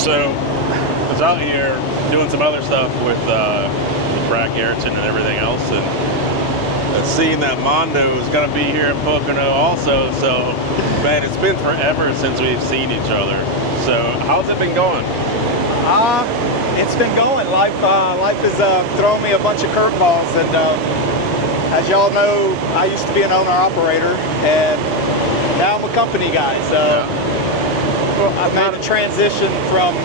So I was out here doing some other stuff with Brad Garrettson and everything else, and seeing that Mondo is going to be here in Pocono also. So, man, it's been forever since we've seen each other. So how's it been going? It's been going. Life has thrown me a bunch of curveballs, and as y'all know, I used to be an owner-operator, and now I'm a company guy. So I've made a transition from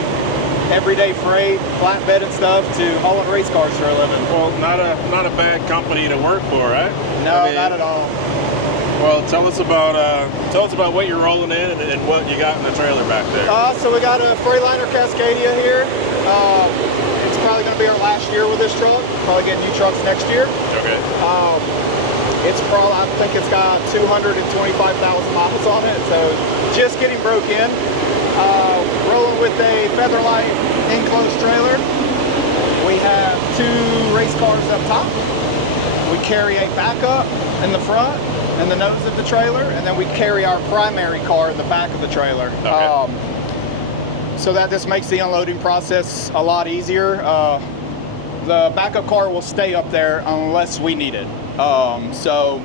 everyday freight, flatbed and stuff, to hauling race cars for a living. Well, not a bad company to work for, right? No, not at all. Well, tell us about what you're rolling in and what you got in the trailer back there. So we got a Freightliner Cascadia here. It's probably going to be our last year with this truck. Probably get new trucks next year. Okay. I think it's got 225,000 miles on it, so just getting broke in. Rolling with a Featherlight enclosed trailer. We have 2 race cars up top. We carry a backup in the front and the nose of the trailer, and then we carry our primary car in the back of the trailer. Okay. So that just makes the unloading process a lot easier. The backup car will stay up there unless we need it. So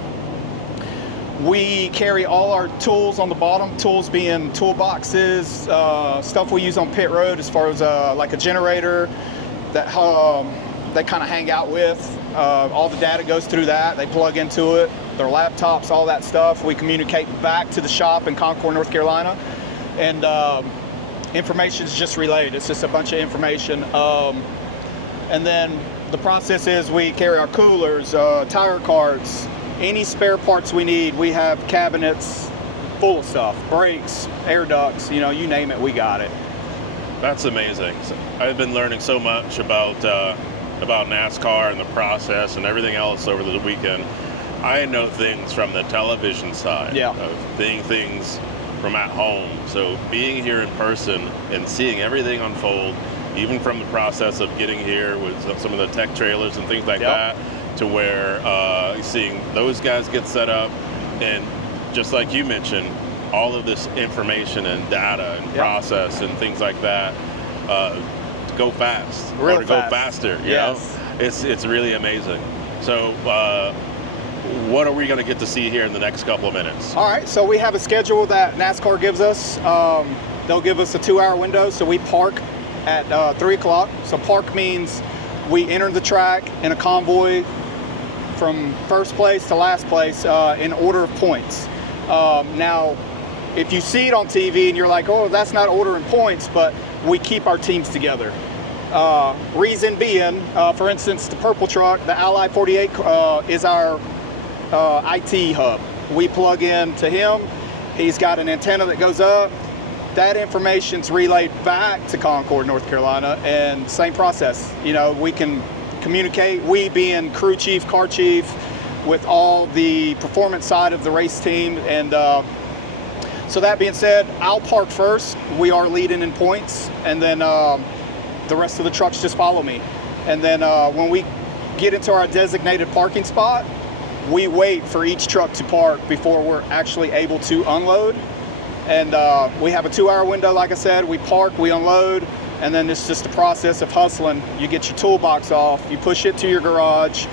we carry all our tools on the bottom, tools being toolboxes, stuff we use on pit road as far as like a generator that they kind of hang out with. All the data goes through that. They plug into it, their laptops, all that stuff. We communicate back to the shop in Concord, North Carolina, and information is just relayed. It's just a bunch of information. And then the process is we carry our coolers, tire carts, any spare parts we need. We have cabinets full of stuff, brakes, air ducts, you name it, we got it. That's amazing. I've been learning so much about NASCAR and the process and everything else over the weekend. I know things from the television side of seeing things from at home. So being here in person and seeing everything unfold, even from the process of getting here with some of the tech trailers and things like that, to where seeing those guys get set up, and just like you mentioned, all of this information and data and process and things like that to go fast, go faster. You know? It's really amazing. So what are we going to get to see here in the next couple of minutes? All right, so we have a schedule that NASCAR gives us. They'll give us a 2-hour window, so we park at 3 o'clock. So park means we enter the track in a convoy from first place to last place in order of points. Now, if you see it on TV and you're like, oh, that's not order in points, but we keep our teams together. Reason being, for instance, the purple truck, the Ally 48 is our IT hub. We plug in to him. He's got an antenna that goes up. That information's relayed back to Concord, North Carolina, and same process. We can communicate, we being crew chief, car chief, with all the performance side of the race team. And so that being said, I'll park first. We are leading in points, and then the rest of the trucks just follow me. And then when we get into our designated parking spot, we wait for each truck to park before we're actually able to unload. And we have a 2-hour window, like I said. We park, we unload, and then it's just the process of hustling. You get your toolbox off, you push it to your garage,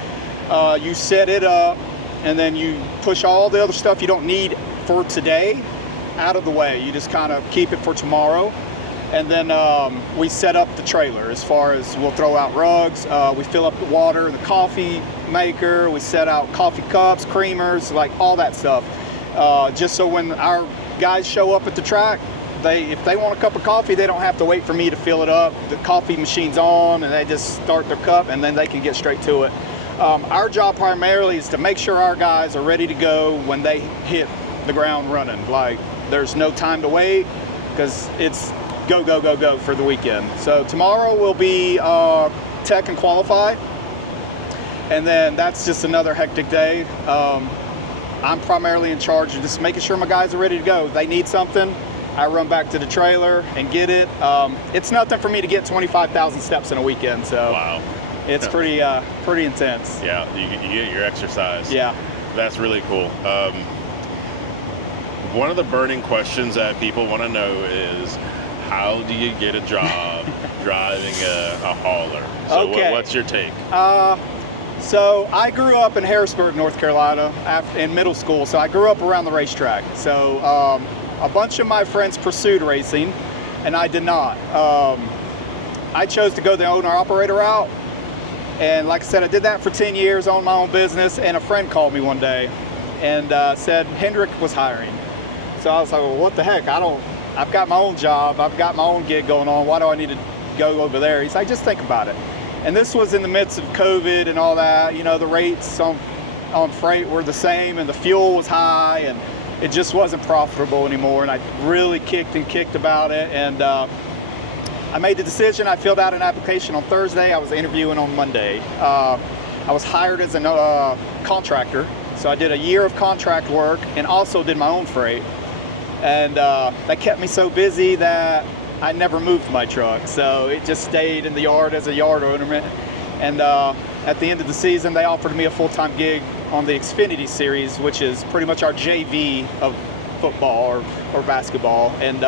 you set it up, and then you push all the other stuff you don't need for today out of the way. You just kind of keep it for tomorrow. And then we set up the trailer as far as we'll throw out rugs, we fill up the water, the coffee maker, we set out coffee cups, creamers, like all that stuff. Just so when our guys show up at the track, if they want a cup of coffee, they don't have to wait for me to fill it up. The coffee machine's on, and they just start their cup, and then they can get straight to it. Our job primarily is to make sure our guys are ready to go when they hit the ground running. Like, there's no time to wait, because it's go, go, go, go for the weekend. So tomorrow will be tech and qualify, and then that's just another hectic day. I'm primarily in charge of just making sure my guys are ready to go. If they need something, I run back to the trailer and get it. It's nothing for me to get 25,000 steps in a weekend, so wow. It's pretty intense. Yeah, you get your exercise. Yeah. That's really cool. One of the burning questions that people want to know is, how do you get a job driving a hauler? So okay. What's your take? So I grew up in Harrisburg, North Carolina, in middle school. So I grew up around the racetrack. So a bunch of my friends pursued racing, and I did not. I chose to go the owner-operator route. And like I said, I did that for 10 years, owned my own business, and a friend called me one day and said Hendrick was hiring. So I was like, well, what the heck? I've got my own job. I've got my own gig going on. Why do I need to go over there? He's like, just think about it. And this was in the midst of COVID and all that. You know, the rates on freight were the same, and the fuel was high, and it just wasn't profitable anymore. And I really kicked about it. And I made the decision. I filled out an application on Thursday. I was interviewing on Monday. I was hired as a contractor. So I did a year of contract work and also did my own freight. And that kept me so busy that I never moved my truck. So it just stayed in the yard as a yard owner. And at the end of the season, they offered me a full-time gig on the Xfinity Series, which is pretty much our JV of football or basketball. And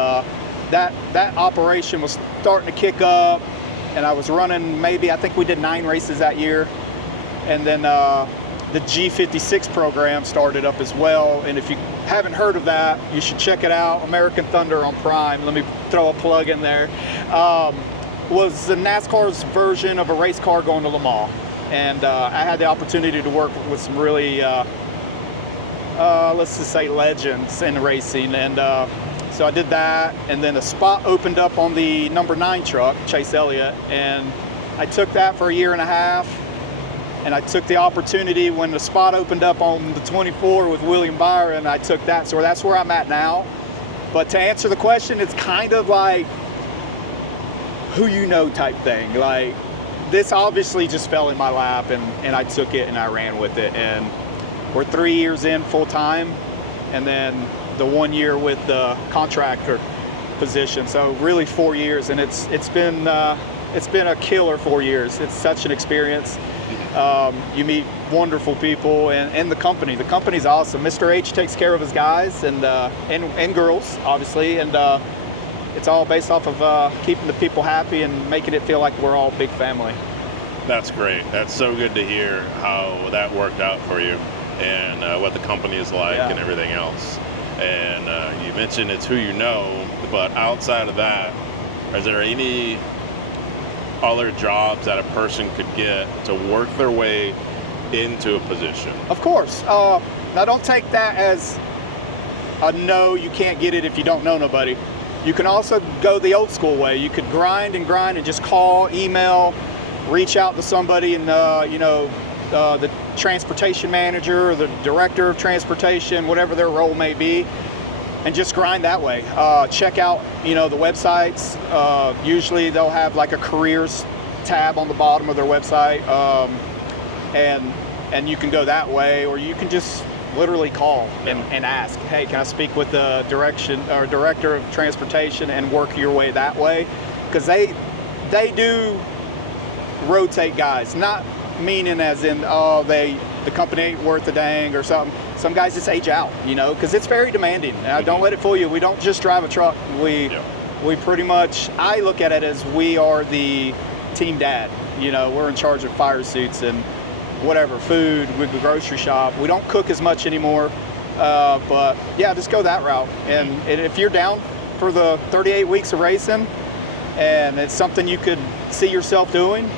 that operation was starting to kick up, and I was running I think we did 9 races that year. And then the G56 program started up as well. And if you haven't heard of that, you should check it out. American Thunder on Prime. Let me throw a plug in there. Was the NASCAR's version of a race car going to Le Mans. And I had the opportunity to work with some really, let's just say, legends in racing. And so I did that. And then a spot opened up on the number 9 truck, Chase Elliott. And I took that for a year and a half. And I took the opportunity when the spot opened up on the 24 with William Byron. I took that, so that's where I'm at now. But to answer the question, it's kind of like who you know type thing. Like, this obviously just fell in my lap, and I took it and I ran with it. And we're 3 years in full time, and then the 1 year with the contractor position. So really 4 years, and it's been a killer 4 years. It's such an experience. You meet wonderful people, and the company. The company's awesome. Mr. H takes care of his guys and girls, obviously, and it's all based off of keeping the people happy and making it feel like we're all a big family. That's great. That's so good to hear how that worked out for you, and what the company is like, and everything else. And you mentioned it's who you know, but outside of that, is there any other jobs that a person could get to work their way into a position? Of course. Now don't take that as a no, you can't get it if you don't know nobody. You can also go the old school way. You could grind and just call, email, reach out to somebody, and the transportation manager or the director of transportation, whatever their role may be, and just grind that way. Check out, the websites. Usually they'll have like a careers tab on the bottom of their website, and you can go that way, or you can just literally call and ask, hey, can I speak with the director of transportation, and work your way that way, because they do rotate guys, not meaning as in the company ain't worth a dang or something. Some guys just age out, because it's very demanding. Don't let it fool you. We don't just drive a truck. We pretty much, I look at it as we are the team dad. We're in charge of fire suits and whatever, food, we grocery shop. We don't cook as much anymore, but yeah, just go that route. And if you're down for the 38 weeks of racing, and it's something you could see yourself doing,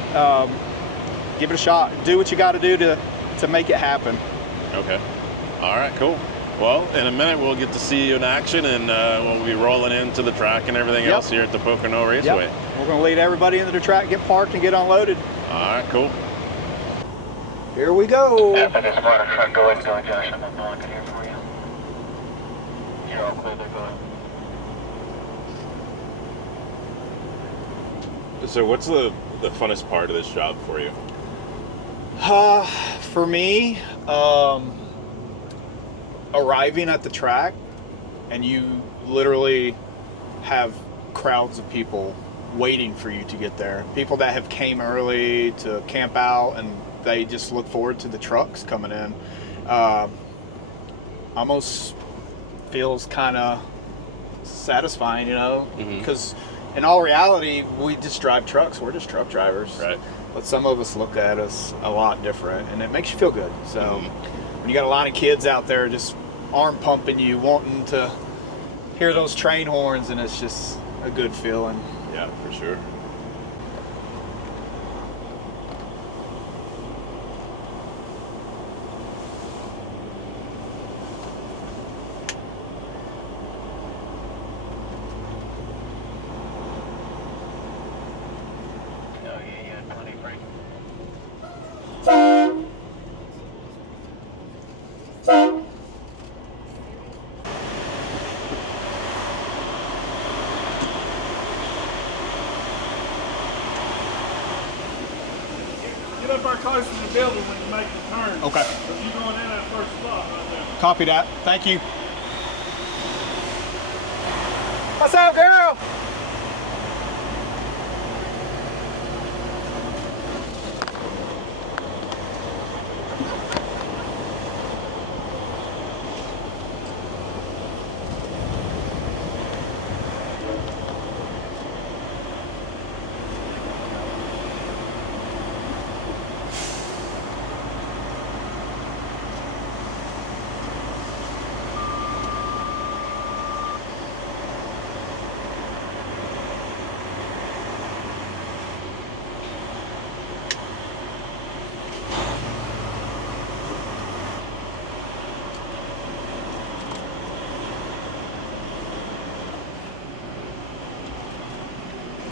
give it a shot. Do what you got to do to make it happen. Okay. All right, cool. Well, in a minute, we'll get to see you in action, and we'll be rolling into the track and everything else here at the Pocono Raceway. Yep. We're going to lead everybody into the track, get parked, and get unloaded. All right, cool. Here we go. Yeah, but this water truck, go ahead and go, Josh. I'm blocking here for you. You're all clear, they're going. So what's the funnest part of this job for you? For me, arriving at the track, and you literally have crowds of people waiting for you to get there. People that have came early to camp out, and they just look forward to the trucks coming in. Almost feels kind of satisfying, because in all reality, we just drive trucks. We're just truck drivers. Right. But some of us look at us a lot different, and it makes you feel good. So when you got a lot of kids out there just arm pumping you, wanting to hear those train horns, and it's just a good feeling. Yeah, for sure. Get up there close to the building when you make the turn. Okay. But you're going in that first spot right there. Copy that. Thank you. What's up, girl?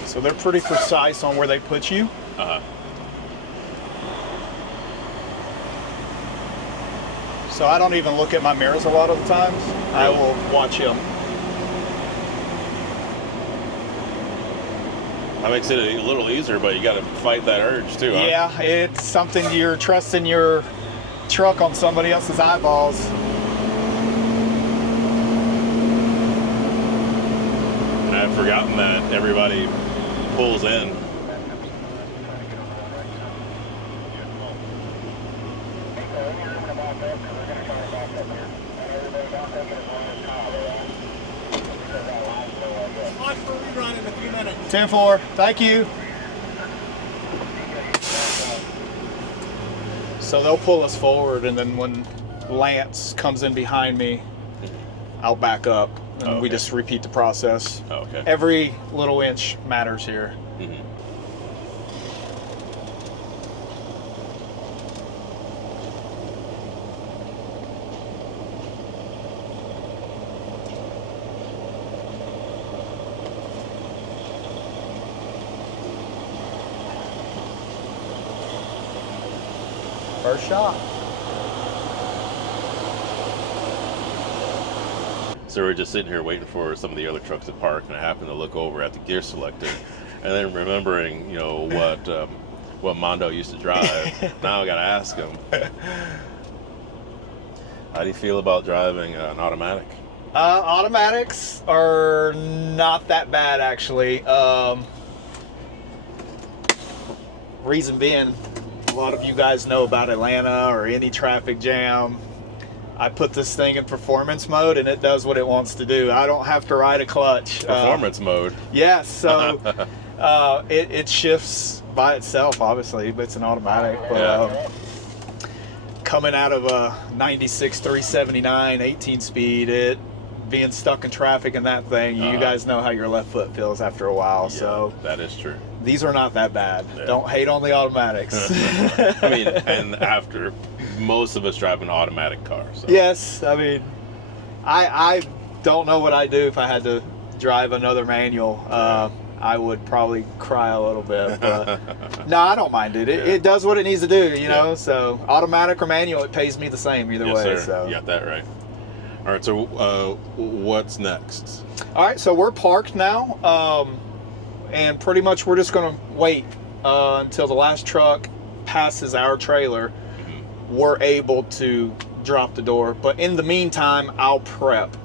So they're pretty precise on where they put you. Uh-huh. So I don't even look at my mirrors a lot of the times. Really? I will watch him. That makes it a little easier, but you got to fight that urge too, huh? Yeah, it's something you're trusting your truck on somebody else's eyeballs. And I've forgotten that everybody pulls in. Watch for rerun in a few minutes. 10-4, thank you. So they'll pull us forward, and then when Lance comes in behind me, I'll back up, and we just repeat the process. Oh, okay. Every little inch matters here. Mm-hmm. First shot. So we're just sitting here waiting for some of the other trucks to park, and I happened to look over at the gear selector, and then remembering, you know, what Mondo used to drive. Now I got to ask him, how do you feel about driving an automatic? Automatics are not that bad, actually. Reason being, a lot of you guys know about Atlanta or any traffic jam. I put this thing in performance mode, and it does what it wants to do. I don't have to ride a clutch. Performance mode. Yes, so it shifts by itself, obviously, but it's an automatic. But coming out of a 96 379 18 speed, it being stuck in traffic in that thing, you guys know how your left foot feels after a while. Yeah, so that is true. These are not that bad. Yeah. Don't hate on the automatics. I mean, and after most of us drive an automatic car. So. Yes, I mean, I don't know what I'd do if I had to drive another manual. I would probably cry a little bit, but no, I don't mind it. It does what it needs to do, you know. So automatic or manual, it pays me the same either way. Sir. So you got that right. All right, so what's next? All right, so we're parked now, and pretty much we're just going to wait until the last truck passes our trailer. Mm-hmm. We're able to drop the door, but in the meantime, I'll prep.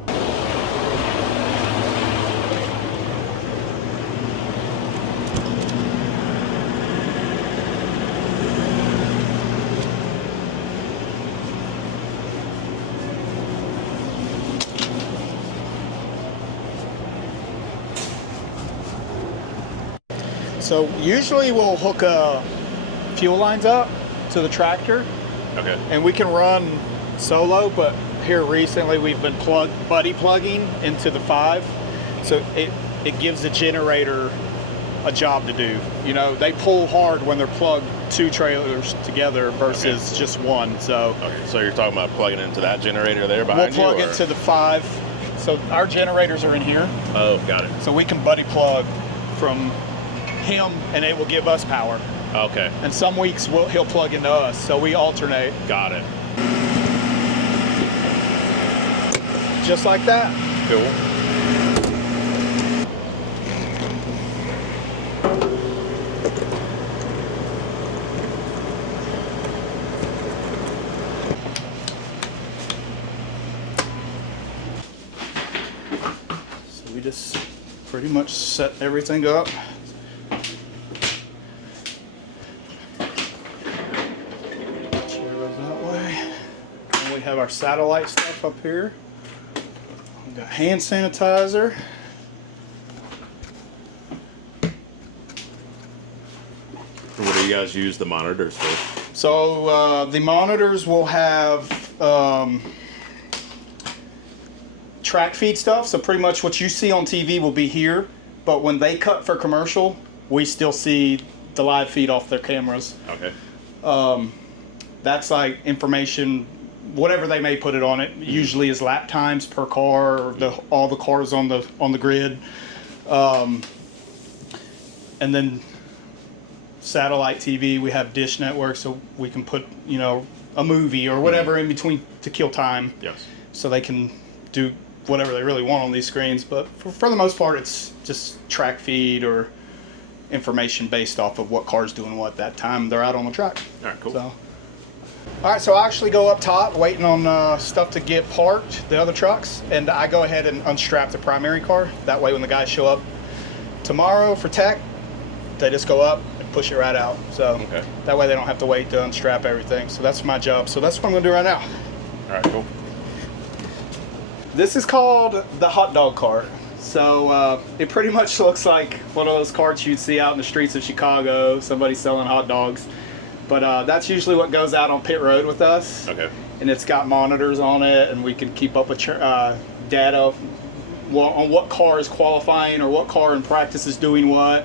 So usually we'll hook fuel lines up to the tractor. Okay. And we can run solo, but here recently we've been buddy plugging into the 5. So it gives the generator a job to do. You know, they pull hard when they're plugged 2 trailers together versus just one. So okay, so you're talking about plugging into that generator there behind you? We'll plug into the 5. So our generators are in here. Oh, got it. So we can buddy plug from him and it will give us power. Okay. And some weeks he'll plug into us, so we alternate. Got it. Just like that. Cool. So we just pretty much set everything up. We have our satellite stuff up here. We've got hand sanitizer. What do you guys use the monitors for? So the monitors will have track feed stuff. So pretty much what you see on TV will be here, but when they cut for commercial, we still see the live feed off their cameras. Okay. That's like information, whatever they may put it on it. Usually is lap times per car, or all the cars on the grid, and then satellite TV. We have Dish Network, so we can put a movie or whatever in between to kill time. Yes. So they can do whatever they really want on these screens. But for the most part, it's just track feed or information based off of what car's doing what that time they're out on the track. All right, cool. So. All right, so I actually go up top waiting on stuff to get parked, the other trucks, and I go ahead and unstrap the primary car. That way when the guys show up tomorrow for tech, they just go up and push it right out. So okay. That way they don't have to wait to unstrap everything. So that's my job. So that's what I'm gonna do right now. All right, cool. This is called the hot dog cart. So it pretty much looks like one of those carts you'd see out in the streets of Chicago, somebody selling hot dogs. But that's usually what goes out on pit road with us. Okay. And it's got monitors on it, and we can keep up with data on what car is qualifying or what car in practice is doing what.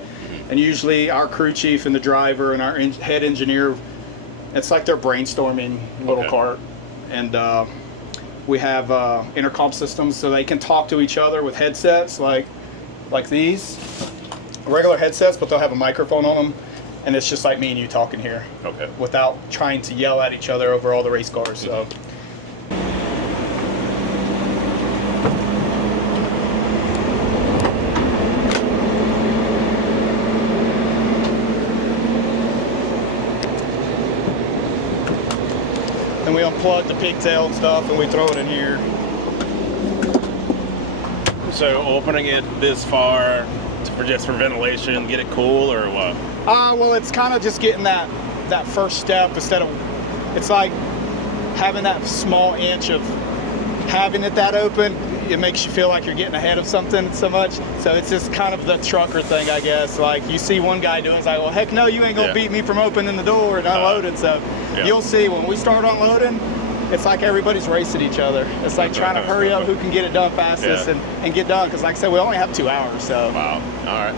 And usually our crew chief and the driver and our head engineer, it's like they're brainstorming little cart. And we have intercom systems so they can talk to each other with headsets like these, regular headsets, but they'll have a microphone on them. And it's just like me and you talking here. Okay. Without trying to yell at each other over all the race cars. So. Then we unplug the pigtail and stuff and we throw it in here. So opening it this far just for ventilation, get it cool, or what? Well, it's kind of just getting that first step instead of, it's like having that small inch of having it that open. It makes you feel like you're getting ahead of something so much. So it's just kind of the trucker thing, I guess. Like you see one guy doing it, it's like, well, heck no, you ain't gonna beat me from opening the door and unloading. So you'll see when we start unloading, it's like everybody's racing each other. It's like trying to hurry up who can get it done fastest and get done. Because like I said, we only have 2 hours. So. Wow. All right.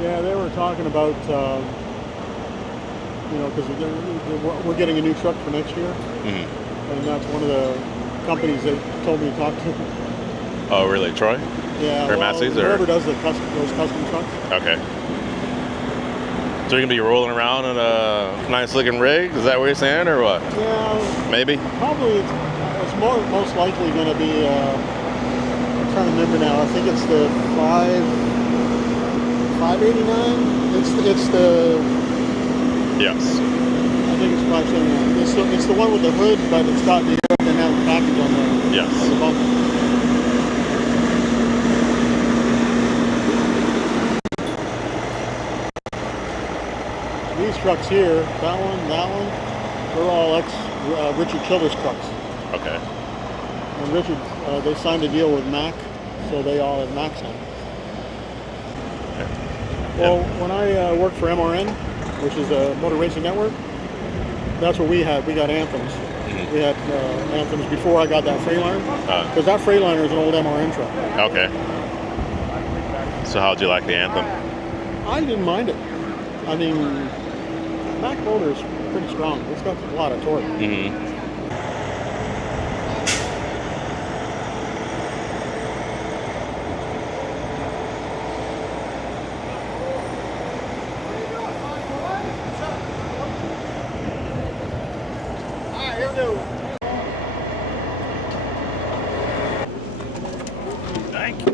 Yeah, they were talking about, because we're getting a new truck for next year, and that's one of the companies they told me to talk to. Oh, really, Troy? Yeah, or Massey's, or whoever does those custom trucks. Okay. So you're gonna be rolling around in a nice looking rig? Is that what you're saying, or what? Yeah. Maybe. Probably it's most likely going to be. I'm trying to remember now. I think it's the 589. It's the. Yes. I think it's 579. It's the one with the hood, but it's got the aerodynamic package on the. Yes. On the bumper. These trucks here, that one, they're all Richard Childress trucks. Okay. And Richard, they signed a deal with Mack, so they all have Macks on. Okay. Well, when I worked for MRN, which is a motor racing network, that's what we had. We got Anthems. We had Anthems before I got that Freightliner, because that Freightliner is an old MRN truck. Okay. So how'd you like the Anthem? I didn't mind it. I mean, Mack motor is pretty strong. It's got a lot of torque. Mm-hmm. Thank you.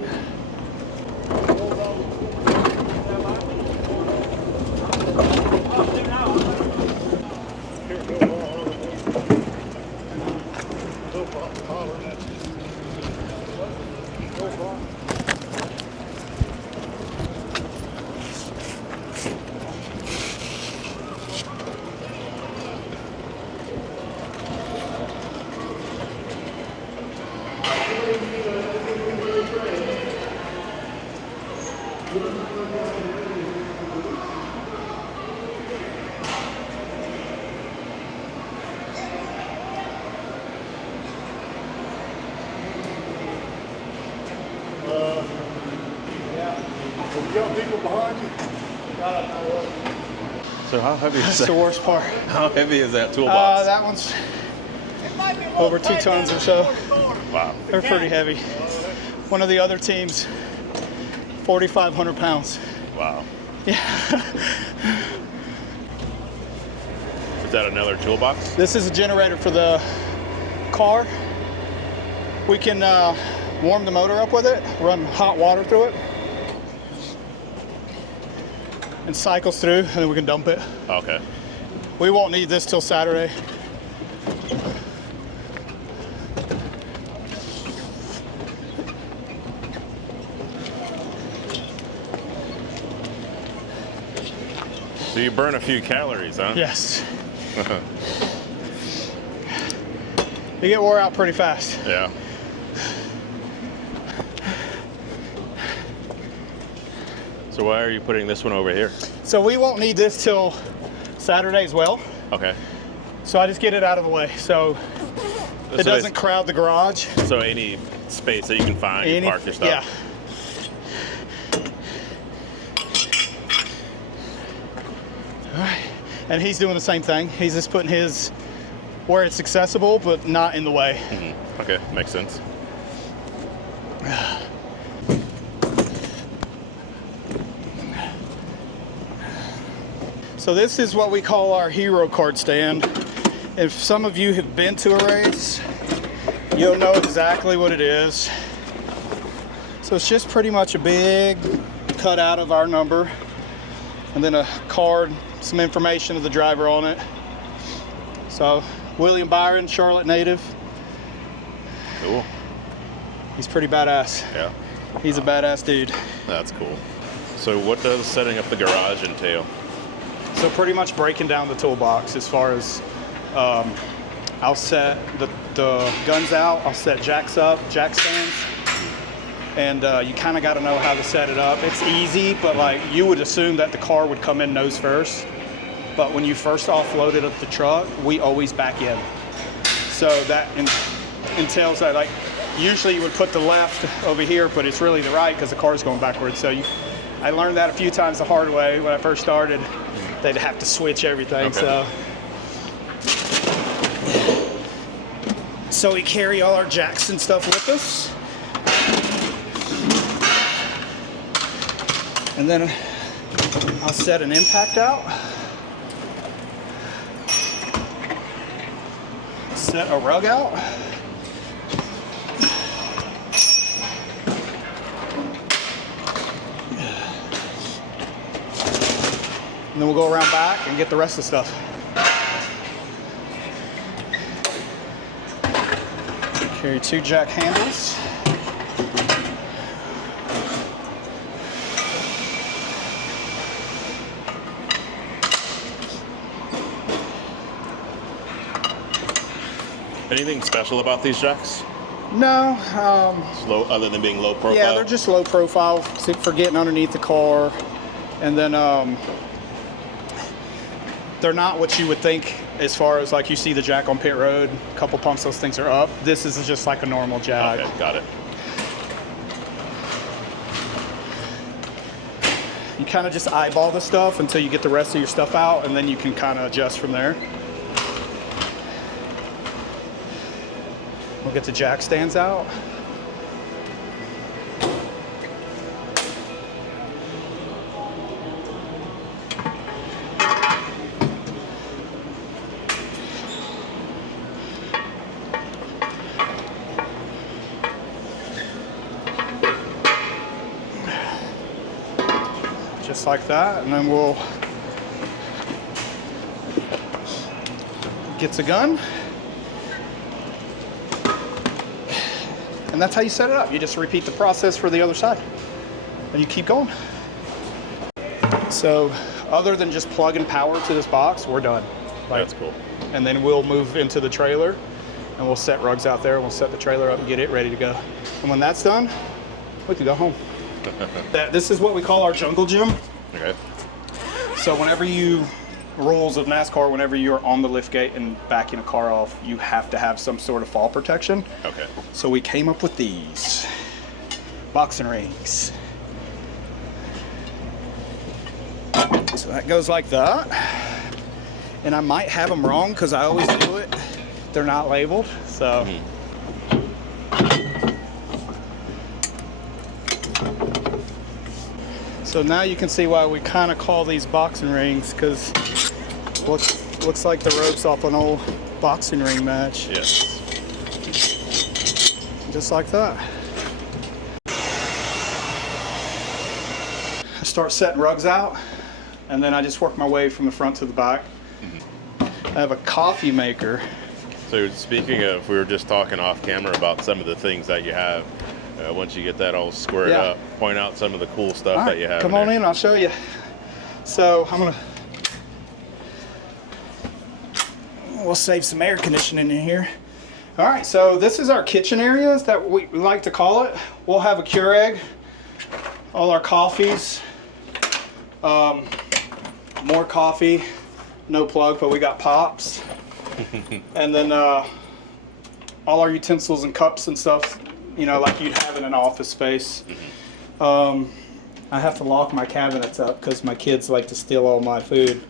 So how heavy is That's that? the worst part. How heavy is that toolbox? That one's over 2 tons or so. Wow. They're pretty heavy. One of the other teams, 4,500 pounds. Wow. Yeah. Is that another toolbox? This is a generator for the car. We can warm the motor up with it, run hot water through it, and cycles through, and then we can dump it. Okay. We won't need this till Saturday. So you burn a few calories, huh? Yes. They get wore out pretty fast. Yeah. So why are you putting this one over here? So we won't need this till Saturday as well. Okay. So I just get it out of the way so it doesn't crowd the garage. So any space that you can find, you park your stuff. Yeah. All right. And he's doing the same thing. He's just putting his where it's accessible, but not in the way. Mm-hmm. Okay, makes sense. So this is what we call our hero card stand. If some of you have been to a race, you'll know exactly what it is. So it's just pretty much a big cutout of our number, and then a card, some information of the driver on it. So William Byron, Charlotte native. Cool. He's pretty badass. Yeah. He's a badass dude. That's cool. So what does setting up the garage entail? So pretty much breaking down the toolbox as far as I'll set the guns out, I'll set jacks up, jack stands, and you kind of got to know how to set it up. It's easy, but like you would assume that the car would come in nose first, but when you first offloaded up the truck, we always back in. So that entails that, like, usually you would put the left over here, but it's really the right because the car's going backwards. So I learned that a few times the hard way when I first started. They'd have to switch everything. Okay. So we carry all our jacks and stuff with us. And then I'll set an impact out. Set a rug out. And then we'll go around back and get the rest of the stuff. Carry 2 jack handles. Anything special about these jacks? No. Slow, other than being low profile? Yeah, they're just low profile for getting underneath the car. And then they're not what you would think as far as like you see the jack on pit road, a couple pumps, those things are up. This is just like a normal jack. Okay, got it. You kind of just eyeball the stuff until you get the rest of your stuff out, and then you can kind of adjust from there. We'll get the jack stands out. Just like that, and then we'll get the gun. And that's how you set it up. You just repeat the process for the other side. And you keep going. So other than just plugging power to this box, we're done. That's cool. And then we'll move into the trailer and we'll set rugs out there and we'll set the trailer up and get it ready to go. And when that's done, we can go home. This is what we call our jungle gym. Okay. So whenever rules of NASCAR, whenever you're on the lift gate and backing a car off, you have to have some sort of fall protection. Okay. So we came up with these boxing rings. So that goes like that. And I might have them wrong because I always do it. They're not labeled, so. So now you can see why we kind of call these boxing rings, because looks like the ropes off an old boxing ring match. Yes. Just like that. I start setting rugs out, and then I just work my way from the front to the back. I have a coffee maker. So speaking of, we were just talking off camera about some of the things that you have. Once you get that all squared up, point out some of the cool stuff that you have. Come on in, I'll show you. So we'll save some air conditioning in here. All right, so this is our kitchen areas that we like to call it. We'll have a Keurig, all our coffees, more coffee, no plug, but we got pops. And then all our utensils and cups and stuff, you know, like you'd have in an office space. I have to lock my cabinets up because my kids like to steal all my food.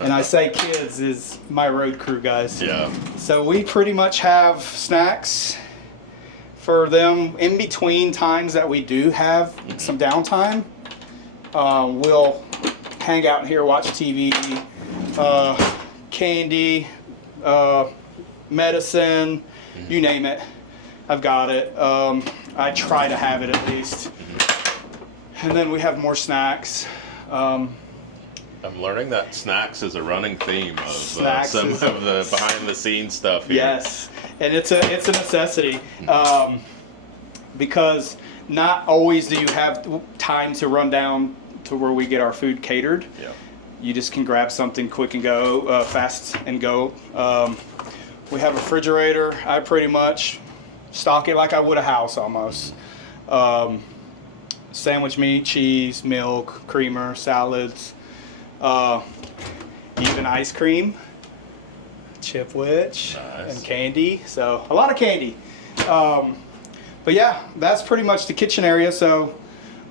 And I say kids is my road crew guys. Yeah. So we pretty much have snacks for them in between times that we do have some downtime. We'll hang out here, watch TV, candy, medicine, you name it. I've got it. I try to have it at least. And then we have more snacks. I'm learning that snacks is a running theme of some of the behind the scenes stuff here. Yes, and it's a necessity because not always do you have time to run down to where we get our food catered. Yeah. You just can grab something quick and go, fast and go. We have a refrigerator. I pretty much stock it like I would a house almost. Sandwich meat, cheese, milk, creamer, salads, even ice cream, Chipwich, nice. And candy. So a lot of candy. But yeah, that's pretty much the kitchen area. So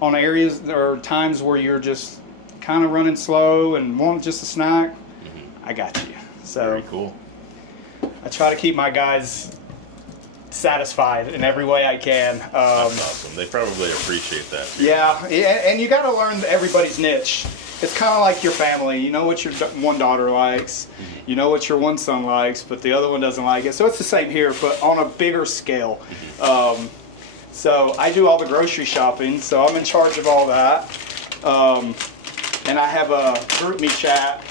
on areas, there are times where you're just kind of running slow and want just a snack, I got you. So very cool. I try to keep my guys satisfied in every way I can. That's awesome. They probably appreciate that. Yeah, and you got to learn everybody's niche. it's kind of like your family. You know what your one daughter likes, you know what your one son likes, but the other one doesn't like it. So it's the same here, but on a bigger scale. So I do all the grocery shopping, so I'm in charge of all that. And I have a group me chat,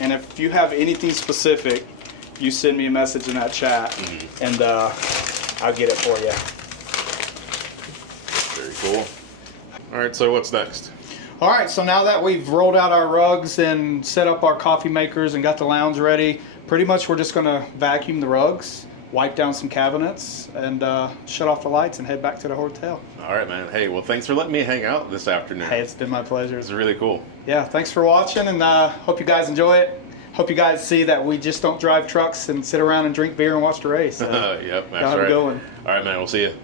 and if you have anything specific, you send me a message in that chat, and I'll get it for you. Very cool. All right, so what's next? All right, so now that we've rolled out our rugs and set up our coffee makers and got the lounge ready, pretty much we're just gonna vacuum the rugs, wipe down some cabinets, and shut off the lights and head back to the hotel. All right, man. Hey, well, thanks for letting me hang out this afternoon. Hey, it's been my pleasure. It's really cool. Yeah, thanks for watching, and hope you guys enjoy it. Hope you guys see that we just don't drive trucks and sit around and drink beer and watch the race. So Yep, that's y'all have a good one. All right, man. We'll see you.